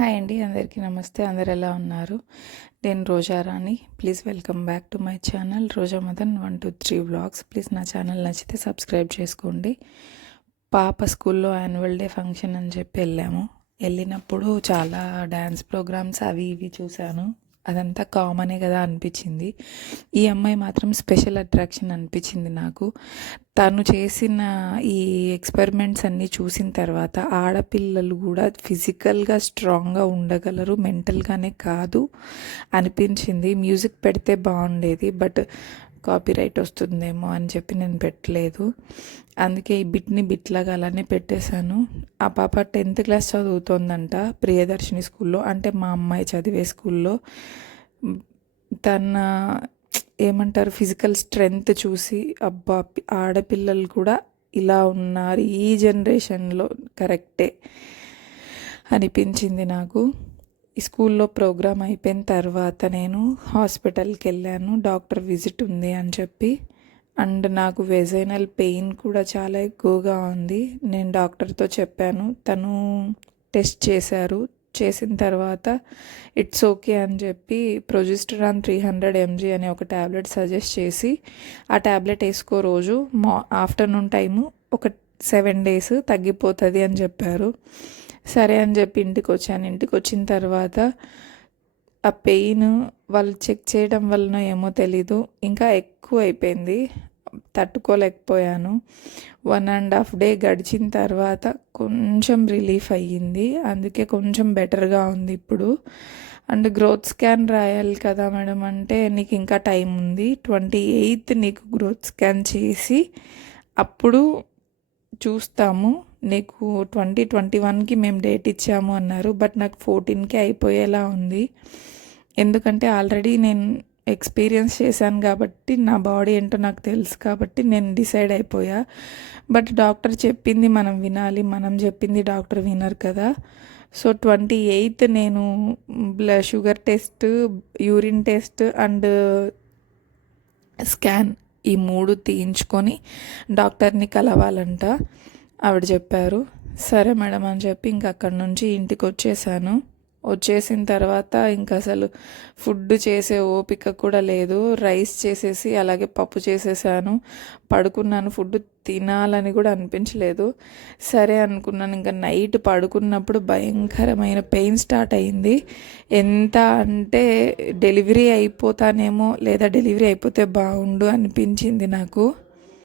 Hi అండి అందరికీ నమస్తే. అందరు ఎలా ఉన్నారు? నేను Roja Rani. Please welcome back to my channel Roja Madan one two three vlogs. Please నా ఛానల్ నచ్చితే సబ్స్క్రైబ్ చేసుకోండి. పాప స్కూల్లో యాన్యువల్ డే ఫంక్షన్ అని చెప్పి వెళ్ళాము. వెళ్ళినప్పుడు చాలా డ్యాన్స్ ప్రోగ్రామ్స్ అవి ఇవి చూశాను. అదంతా కామనే కదా అనిపించింది. ఈ అమ్మాయి మాత్రం స్పెషల్ అట్రాక్షన్ అనిపించింది నాకు. తను చేసిన ఈ ఎక్స్పెరిమెంట్స్ అన్నీ చూసిన తర్వాత ఆడపిల్లలు కూడా ఫిజికల్గా స్ట్రాంగ్గా ఉండగలరు మెంటల్గానే కాదు అనిపించింది. మ్యూజిక్ పెడితే బాగుండేది బట్ కాపీరైట్ వస్తుందేమో అని చెప్పి నేను పెట్టలేదు. అందుకే ఈ బిట్ని బిట్లాగా అలానే పెట్టేశాను. ఆ పాప టెన్త్ క్లాస్ చదువుతోందంట ప్రియదర్శిని స్కూల్లో అంటే మా అమ్మాయి చదివే స్కూల్లో. తన ఏమంటారు ఫిజికల్ స్ట్రెంగ్త్ చూసి అబ్బా ఆడపిల్లలు కూడా ఇలా ఉన్నారు ఈ జనరేషన్లో కరెక్టే అనిపించింది నాకు. స్కూల్లో ప్రోగ్రామ్ అయిపోయిన తర్వాత నేను హాస్పిటల్కి వెళ్ళాను. డాక్టర్ విజిట్ ఉంది అని చెప్పి. అండ్ నాకు వెజైనల్ పెయిన్ కూడా చాలా ఎక్కువగా ఉంది. నేను డాక్టర్తో చెప్పాను. తను టెస్ట్ చేశారు. చేసిన తర్వాత ఇట్స్ ఓకే అని చెప్పి ప్రొజిస్టరాన్ త్రీ హండ్రెడ్ ఎంజీ అనే ఒక ట్యాబ్లెట్ సజెస్ట్ చేసి ఆ ట్యాబ్లెట్ వేసుకో రోజు మా ఆఫ్టర్నూన్ టైము ఒక సెవెన్ డేస్ తగ్గిపోతుంది అని చెప్పారు. సరే అని చెప్పి ఇంటికి వచ్చాను ఇంటికి వచ్చిన తర్వాత ఆ పెయిన్ వాళ్ళు చెక్ చేయడం వలన ఏమో తెలీదు. ఇంకా ఎక్కువ అయిపోయింది తట్టుకోలేకపోయాను. వన్ అండ్ హాఫ్ డే గడిచిన తర్వాత కొంచెం రిలీఫ్ అయ్యింది. అందుకే కొంచెం బెటర్గా ఉంది ఇప్పుడు. అండ్ గ్రోత్ స్కాన్ రాయాలి కదా మేడం అంటే నీకు ఇంకా టైం ఉంది. ట్వంటీ ఎయిత్ నీకు గ్రోత్ స్కాన్ చేసి అప్పుడు చూస్తాము. నీకు ట్వంటీ ట్వంటీ వన్కి మేము డేట్ ఇచ్చాము అన్నారు బట్ నాకు ఫోర్టీన్కి అయిపోయేలా ఉంది. ఎందుకంటే ఆల్రెడీ నేను ఎక్స్పీరియన్స్ చేశాను కాబట్టి నా బాడీ ఏంటో నాకు తెలుసు కాబట్టి నేను డిసైడ్ అయిపోయా. బట్ డాక్టర్ చెప్పింది మనం వినాలి మనం చెప్పింది డాక్టర్ వినరు కదా. సో ట్వంటీ ఎయిత్ నేను blood sugar test urine test and scan ఈ మూడు తీయించుకొని డాక్టర్ని కలవాలంట. ఆవిడ చెప్పారు. సరే మేడం అని చెప్పి ఇంక అక్కడి నుంచి ఇంటికి వచ్చేసాను. వచ్చేసిన తర్వాత ఇంకా అసలు ఫుడ్ చేసే ఓపిక కూడా లేదు. రైస్ చేసేసి అలాగే పప్పు చేసేసాను. పడుకున్నాను. ఫుడ్ తినాలని కూడా అనిపించలేదు. సరే అనుకున్నాను. ఇంకా నైట్ పడుకున్నప్పుడు భయంకరమైన పెయిన్ స్టార్ట్ అయింది. ఎంత అంటే డెలివరీ అయిపోతానేమో లేదా డెలివరీ అయిపోతే బాగుండు అనిపించింది నాకు.